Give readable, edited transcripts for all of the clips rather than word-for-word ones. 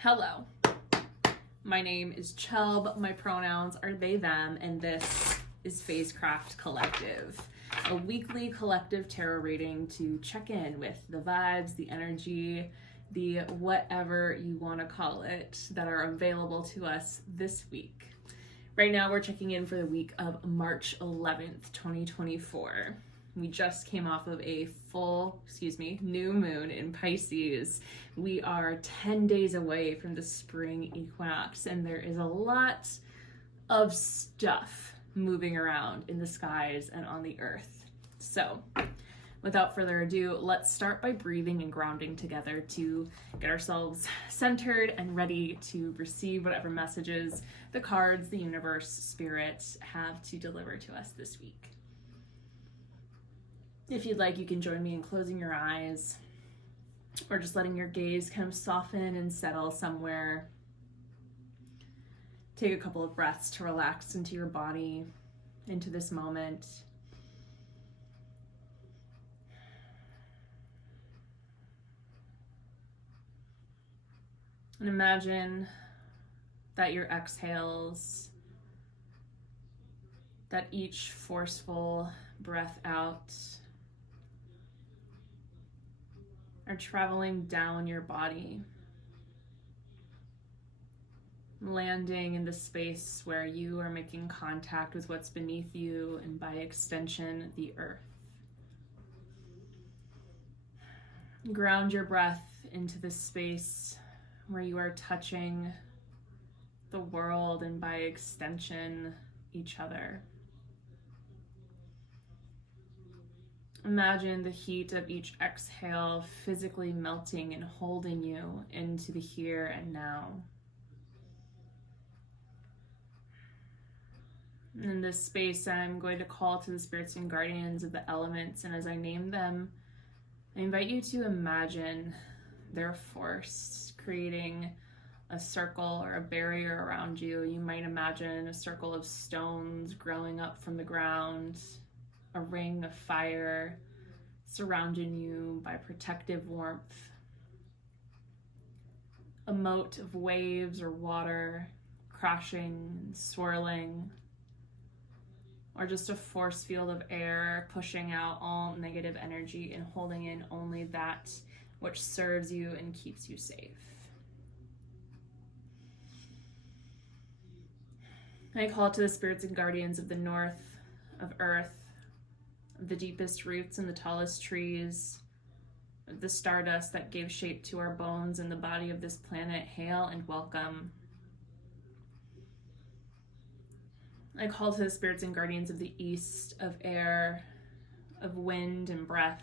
Hello, my name is Chubb, my pronouns are they, them, and this is Phasecraft Collective, a weekly collective tarot reading to check in with the vibes, the energy, the whatever you want to call it that are available to us this week. Right now we're checking in for the week of March 11th, 2024. We just came off of a new moon in Pisces. We are 10 days away from the spring equinox, and there is a lot of stuff moving around in the skies and on the earth. So, without further ado, let's start by breathing and grounding together to get ourselves centered and ready to receive whatever messages the cards, the universe, spirit have to deliver to us this week. If you'd like, you can join me in closing your eyes or just letting your gaze kind of soften and settle somewhere. Take a couple of breaths to relax into your body, into this moment. And imagine that your exhales, that each forceful breath out are traveling down your body, landing in the space where you are making contact with what's beneath you and by extension, the earth. Ground your breath into this space where you are touching the world and by extension, each other. Imagine the heat of each exhale physically melting and holding you into the here and now. In this space, I'm going to call to the spirits and guardians of the elements, and as I name them, I invite you to imagine their force creating a circle or a barrier around you. You might imagine a circle of stones growing up from the ground, a ring of fire surrounding you by protective warmth, a moat of waves or water crashing and swirling, or just a force field of air pushing out all negative energy and holding in only that which serves you and keeps you safe. I call to the spirits and guardians of the north, of earth, of the deepest roots and the tallest trees, of the stardust that gave shape to our bones and the body of this planet. Hail and welcome. I call to the spirits and guardians of the east, of air, of wind and breath,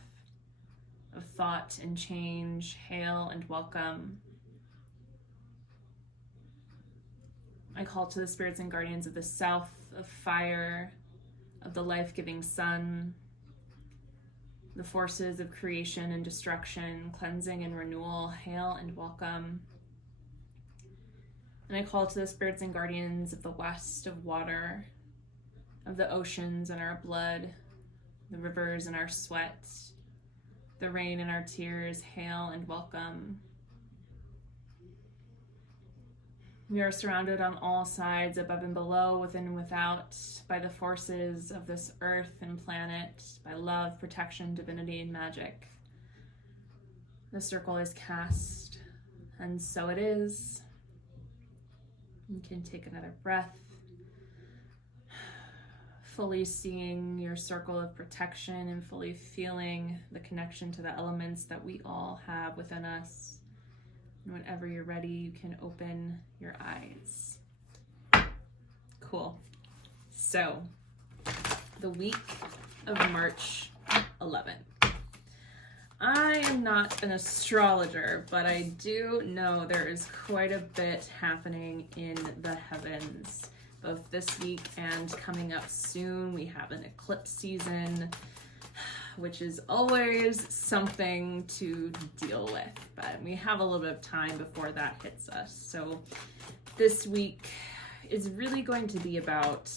of thought and change. Hail and welcome. I call to the spirits and guardians of the south, of fire, of the life-giving sun, the forces of creation and destruction, cleansing and renewal. Hail and welcome. And I call to the spirits and guardians of the west, of water, of the oceans and our blood, the rivers and our sweat, the rain and our tears. Hail and welcome. We are surrounded on all sides, above and below, within and without, by the forces of this earth and planet, by love, protection, divinity, and magic. The circle is cast, and so it is. You can take another breath, fully seeing your circle of protection and fully feeling the connection to the elements that we all have within us. And whenever you're ready, you can open your eyes. Cool. So, the week of March 11th. I am not an astrologer, but I do know there is quite a bit happening in the heavens, both this week and coming up soon. We have an eclipse season, which is always something to deal with, but we have a little bit of time before that hits us. So this week is really going to be about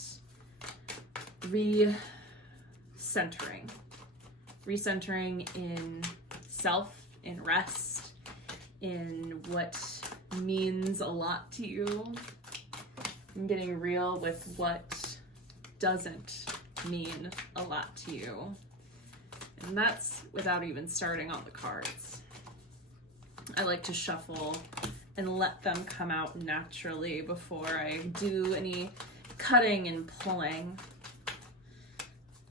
recentering in self, in rest, in what means a lot to you, and getting real with what doesn't mean a lot to you. And that's without even starting on the cards. I like to shuffle and let them come out naturally before I do any cutting and pulling.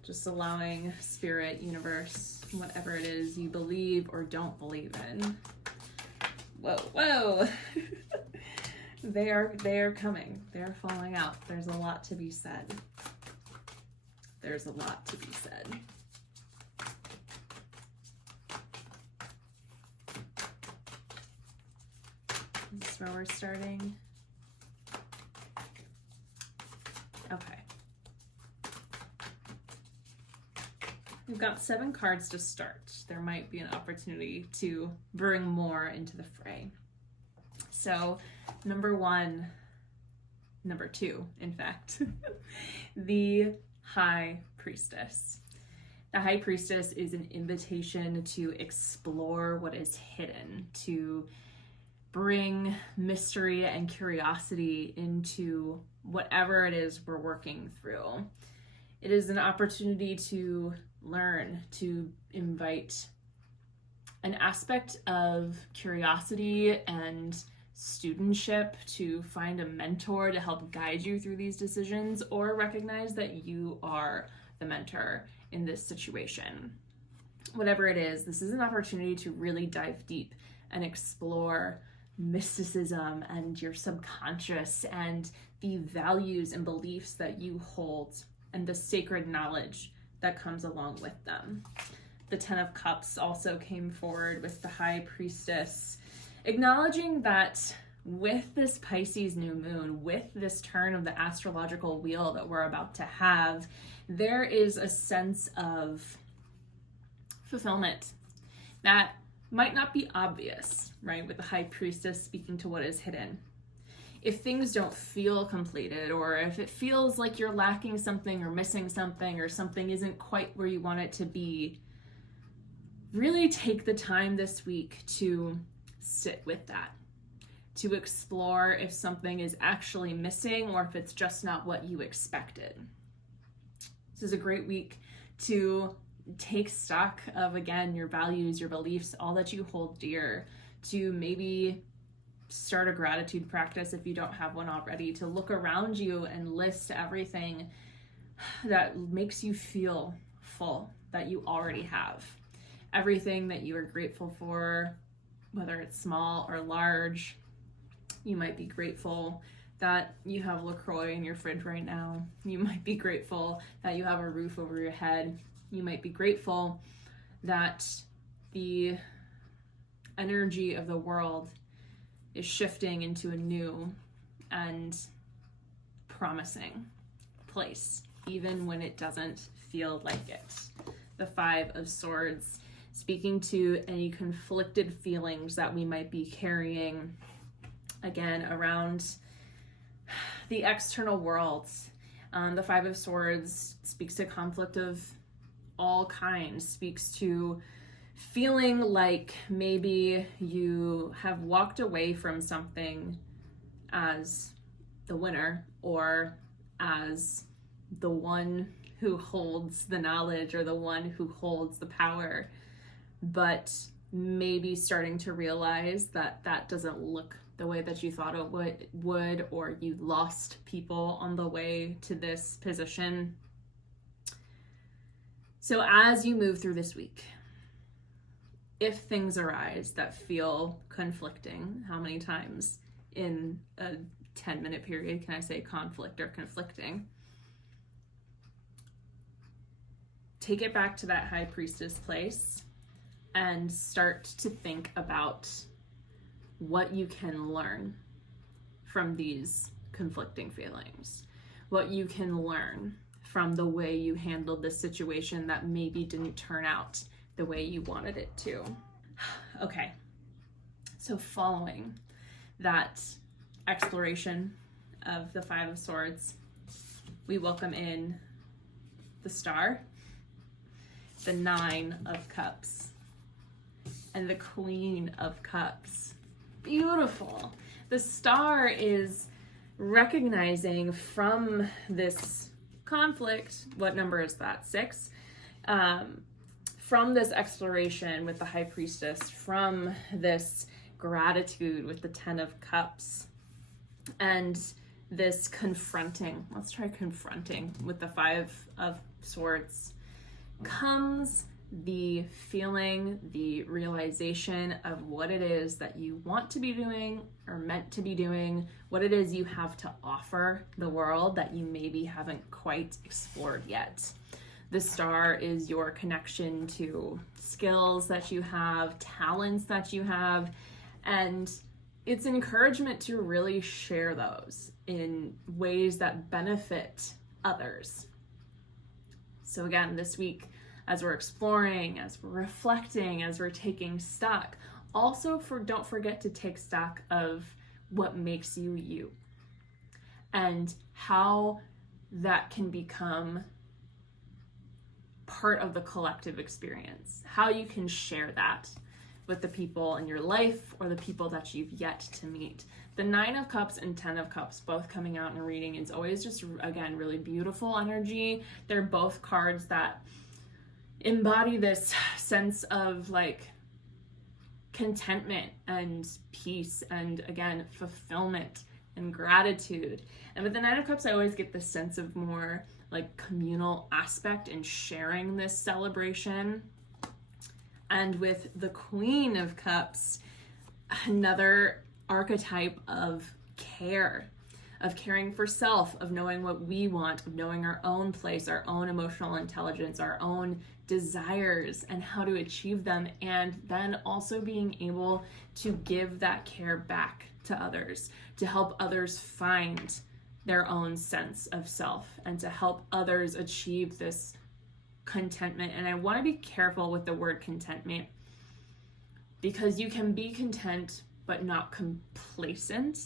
Just allowing spirit, universe, whatever it is you believe or don't believe in. Whoa, whoa. They are coming. They're falling out. There's a lot to be said. There's a lot to be said. This is where we're starting. Okay. We've got 7 cards to start. There might be an opportunity to bring more into the fray. So, number 2, in fact, the High Priestess. The High Priestess is an invitation to explore what is hidden, to bring mystery and curiosity into whatever it is we're working through. It is an opportunity to learn, to invite an aspect of curiosity and studentship, to find a mentor to help guide you through these decisions, or recognize that you are the mentor in this situation. Whatever it is, this is an opportunity to really dive deep and explore mysticism and your subconscious and the values and beliefs that you hold and the sacred knowledge that comes along with them. The 10 of Cups also came forward with the High Priestess, acknowledging that with this Pisces new moon, with this turn of the astrological wheel that we're about to have, there is a sense of fulfillment that might not be obvious, right? With the High Priestess speaking to what is hidden. If things don't feel completed, or if it feels like you're lacking something or missing something, or something isn't quite where you want it to be, really take the time this week to sit with that, to explore if something is actually missing or if it's just not what you expected. This is a great week to take stock of, again, your values, your beliefs, all that you hold dear, to maybe start a gratitude practice if you don't have one already, to look around you and list everything that makes you feel full, that you already have. Everything that you are grateful for, whether it's small or large. You might be grateful that you have LaCroix in your fridge right now. You might be grateful that you have a roof over your head. You might be grateful that the energy of the world is shifting into a new and promising place, even when it doesn't feel like it. The 5 of Swords, speaking to any conflicted feelings that we might be carrying, again, around the external world. The 5 of Swords speaks to conflict of all kinds, speaks to feeling like maybe you have walked away from something as the winner, or as the one who holds the knowledge, or the one who holds the power, but maybe starting to realize that that doesn't look the way that you thought it would, or you lost people on the way to this position. So as you move through this week, if things arise that feel conflicting, how many times in a 10-minute period can I say conflict or conflicting? Take it back to that High Priestess place and start to think about what you can learn from these conflicting feelings, what you can learn from the way you handled this situation that maybe didn't turn out the way you wanted it to. Okay, so following that exploration of the 5 of Swords, we welcome in the Star, the 9 of Cups, and the Queen of Cups. Beautiful. The Star is recognizing from this conflict, what number is that? 6? From this exploration with the High Priestess, from this gratitude with the 10 of Cups, and this confronting, let's try confronting with the 5 of Swords, comes the feeling, the realization of what it is that you want to be doing or meant to be doing, what it is you have to offer the world that you maybe haven't quite explored yet. The Star is your connection to skills that you have, talents that you have, and it's encouragement to really share those in ways that benefit others. So again, this week, as we're exploring, as we're reflecting, as we're taking stock, also don't forget to take stock of what makes you you and how that can become part of the collective experience, how you can share that with the people in your life or the people that you've yet to meet. The 9 of Cups and 10 of Cups both coming out in a reading is always just, again, really beautiful energy. They're both cards that embody this sense of like contentment and peace and, again, fulfillment and gratitude. And with the 9 of Cups, I always get this sense of more like communal aspect and sharing this celebration. And with the Queen of Cups, another archetype of care, of caring for self, of knowing what we want, of knowing our own place, our own emotional intelligence, our own desires and how to achieve them, and then also being able to give that care back to others, to help others find their own sense of self and to help others achieve this contentment. And I want to be careful with the word contentment because you can be content but not complacent.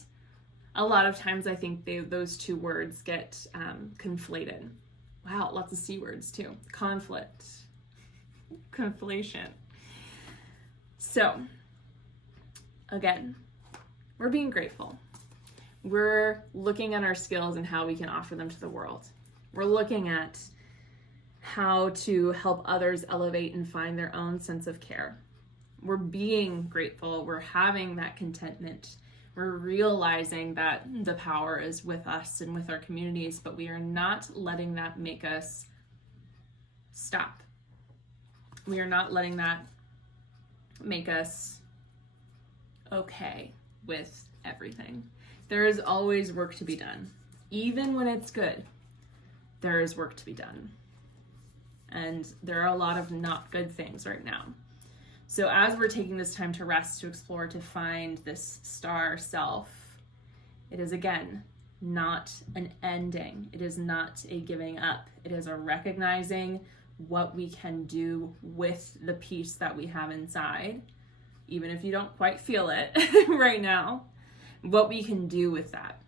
A lot of times I think those two words get conflated. Wow, lots of C words too. Conflict, conflation. So again, we're being grateful. We're looking at our skills and how we can offer them to the world. We're looking at how to help others elevate and find their own sense of care. We're being grateful. We're having that contentment. We're realizing that the power is with us and with our communities, but we are not letting that make us stop. We are not letting that make us okay with everything. There is always work to be done. Even when it's good, there is work to be done. And there are a lot of not good things right now. So as we're taking this time to rest, to explore, to find this star self, it is again not an ending. It is not a giving up. It is a recognizing what we can do with the peace that we have inside, even if you don't quite feel it right now, what we can do with that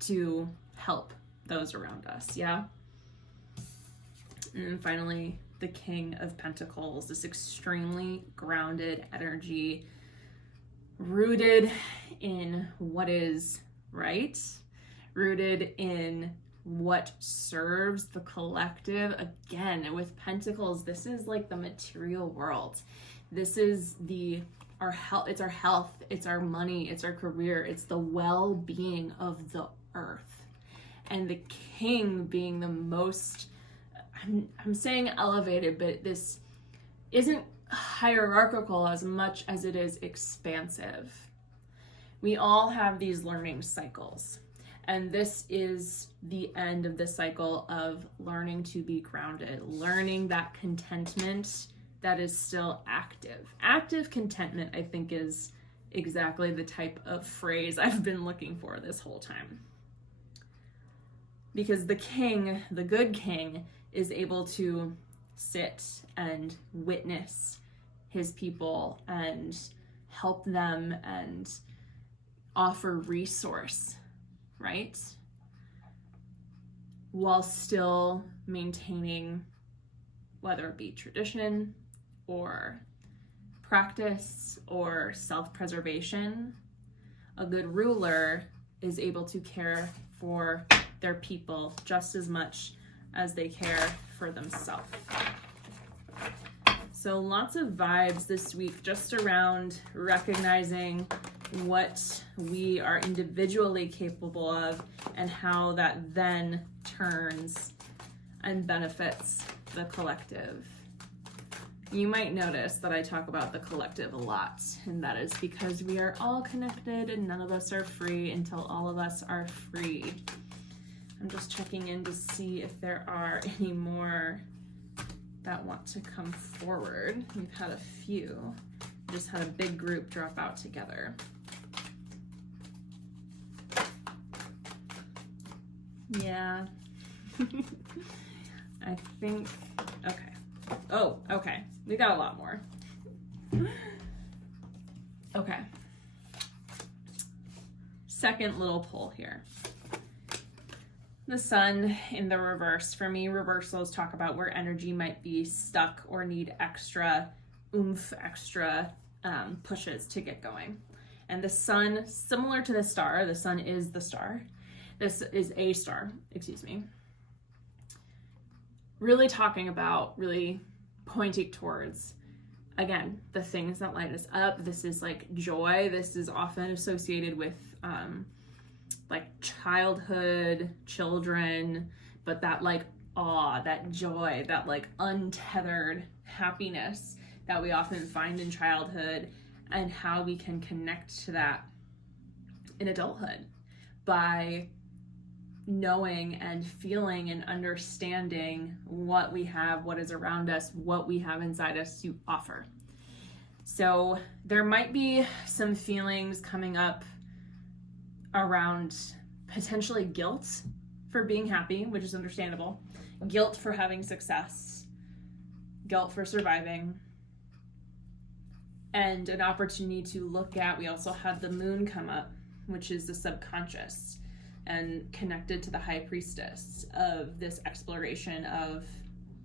to help those around us, yeah? And then finally, the King of Pentacles, this extremely grounded energy, rooted in what is right, rooted in what serves the collective. Again, with Pentacles, this is like the material world. This is our health, it's our health, it's our money, it's our career, it's the well-being of the earth. And the King being the most, I'm saying elevated, but this isn't hierarchical as much as it is expansive. We all have these learning cycles, and this is the end of the cycle of learning to be grounded, learning that contentment that is still active. Active contentment, I think, is exactly the type of phrase I've been looking for this whole time. Because the King, the good King, is able to sit and witness his people and help them and offer resource, right? While still maintaining, whether it be tradition or practice or self-preservation, A good ruler is able to care for their people just as much as they care for themselves. So lots of vibes this week just around recognizing what we are individually capable of and how that then turns and benefits the collective. You might notice that I talk about the collective a lot, and that is because we are all connected and none of us are free until all of us are free. I'm just checking in to see if there are any more that want to come forward. We've had a few. We just had a big group drop out together. Yeah. I think, okay. Oh, okay. We got a lot more. Okay. Second little pull here. The sun in the reverse. For me, reversals talk about where energy might be stuck or need extra oomph, extra pushes to get going. And the sun, similar to the star, the sun is the star. This is a star, excuse me. Really talking about, really pointing towards, again, the things that light us up. This is like joy. This is often associated with like childhood, children, but that like awe, that joy, that like untethered happiness that we often find in childhood, and how we can connect to that in adulthood by knowing and feeling and understanding what we have, what is around us, what we have inside us to offer. So there might be some feelings coming up around potentially guilt for being happy, which is understandable, guilt for having success, guilt for surviving, and an opportunity to look at, we also had the moon come up, which is the subconscious, and connected to the high priestess of this exploration of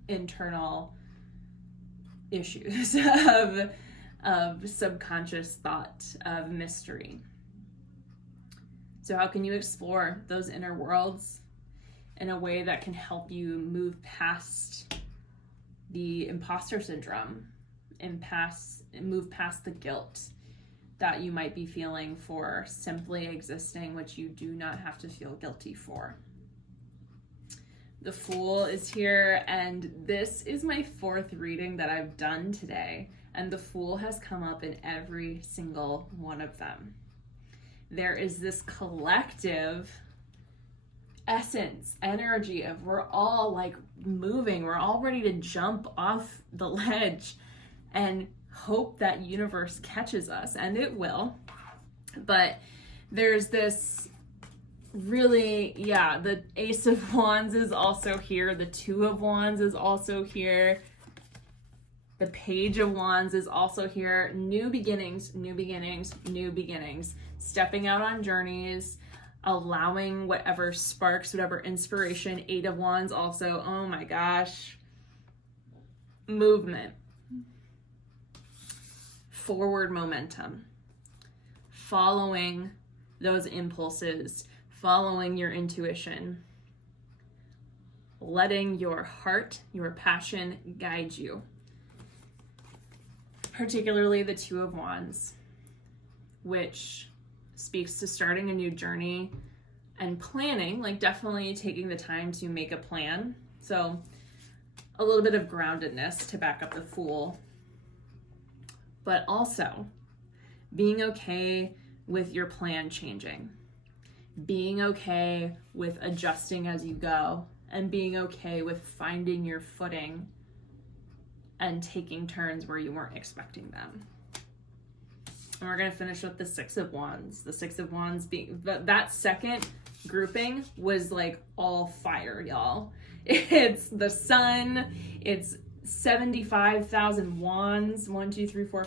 internal issues, of subconscious thought, of mystery. So how can you explore those inner worlds in a way that can help you move past the imposter syndrome and move past the guilt that you might be feeling for simply existing, which you do not have to feel guilty for. The Fool is here, and this is my 4th reading that I've done today, and the Fool has come up in every single one of them. There is this collective essence, energy of we're all like moving, we're all ready to jump off the ledge and hope that universe catches us, and it will. But there's this really, the Ace of Wands is also here, the Two of Wands is also here, the Page of Wands is also here. New beginnings, new beginnings, new beginnings. Stepping out on journeys, allowing whatever sparks, whatever inspiration. 8 of Wands also, oh my gosh. Movement. Forward momentum. Following those impulses, following your intuition. Letting your heart, your passion guide you. Particularly the Two of Wands, which speaks to starting a new journey and planning, like definitely taking the time to make a plan. So a little bit of groundedness to back up the Fool, but also being okay with your plan changing, being okay with adjusting as you go, and being okay with finding your footing and taking turns where you weren't expecting them. And we're going to finish with the Six of Wands. The Six of Wands being, that second grouping was like all fire, y'all. It's the sun, it's 75,000 wands, 1, 2, 3, 4,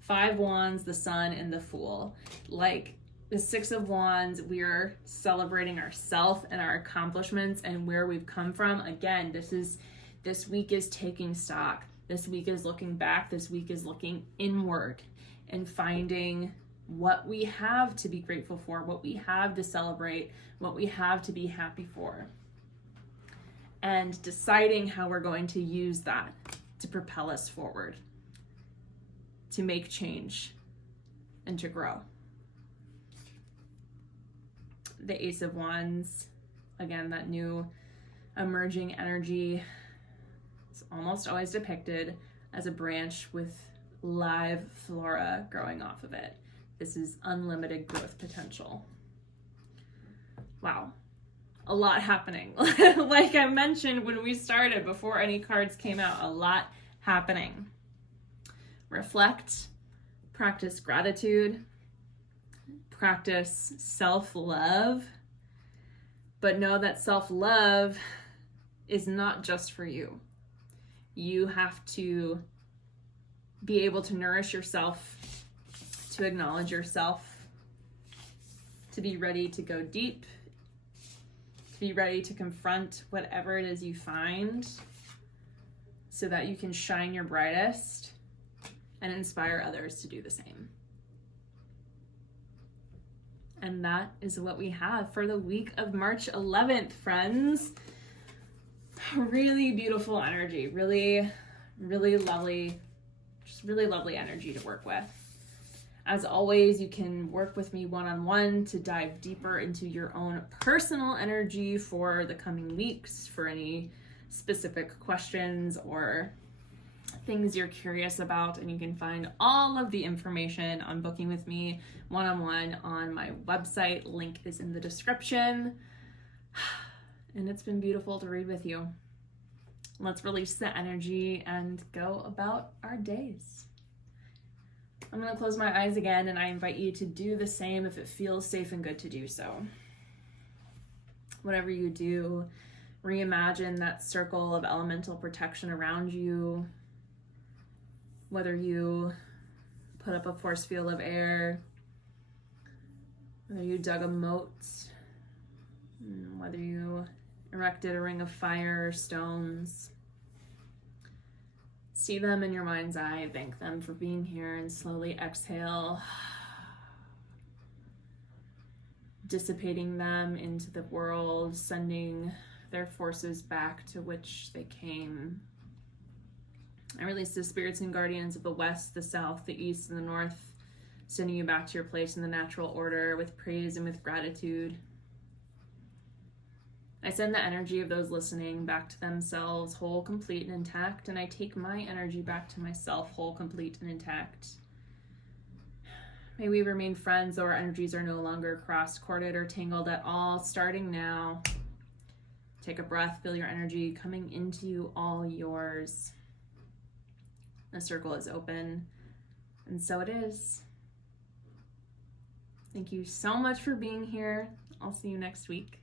5 wands, the sun, and the Fool. Like the Six of Wands, we are celebrating ourselves and our accomplishments and where we've come from. Again, this week is taking stock. This week is looking back. This week is looking inward and finding what we have to be grateful for, what we have to celebrate, what we have to be happy for, and deciding how we're going to use that to propel us forward, to make change, and to grow. The Ace of Wands, again, that new emerging energy, is almost always depicted as a branch with live flora growing off of it. This is unlimited growth potential. Wow, a lot happening. Like I mentioned when we started, before any cards came out, a lot happening. Reflect, practice gratitude, practice self-love, but know that self-love is not just for you. You have to be able to nourish yourself, to acknowledge yourself, to be ready to go deep, to be ready to confront whatever it is you find so that you can shine your brightest and inspire others to do the same. And that is what we have for the week of March 11th, friends. Really beautiful energy, really lovely, just really lovely energy to work with. As always, you can work with me one-on-one to dive deeper into your own personal energy for the coming weeks, for any specific questions or things you're curious about, and you can find all of the information on booking with me one-on-one on my website. Link is in the description. And it's been beautiful to read with you. Let's release the energy and go about our days. I'm going to close my eyes again, and I invite you to do the same if it feels safe and good to do so. Whatever you do, reimagine that circle of elemental protection around you. Whether you put up a force field of air, whether you dug a moat, whether you erected a ring of fire or stones. See them in your mind's eye, thank them for being here, and slowly exhale, dissipating them into the world, sending their forces back to which they came. I release the spirits and guardians of the west, the south, the east, and the north, sending you back to your place in the natural order with praise and with gratitude. I send the energy of those listening back to themselves, whole, complete, and intact, and I take my energy back to myself, whole, complete, and intact. May we remain friends, though our energies are no longer cross-corded or tangled at all. Starting now, take a breath, feel your energy coming into you, all yours. The circle is open, and so it is. Thank you so much for being here. I'll see you next week.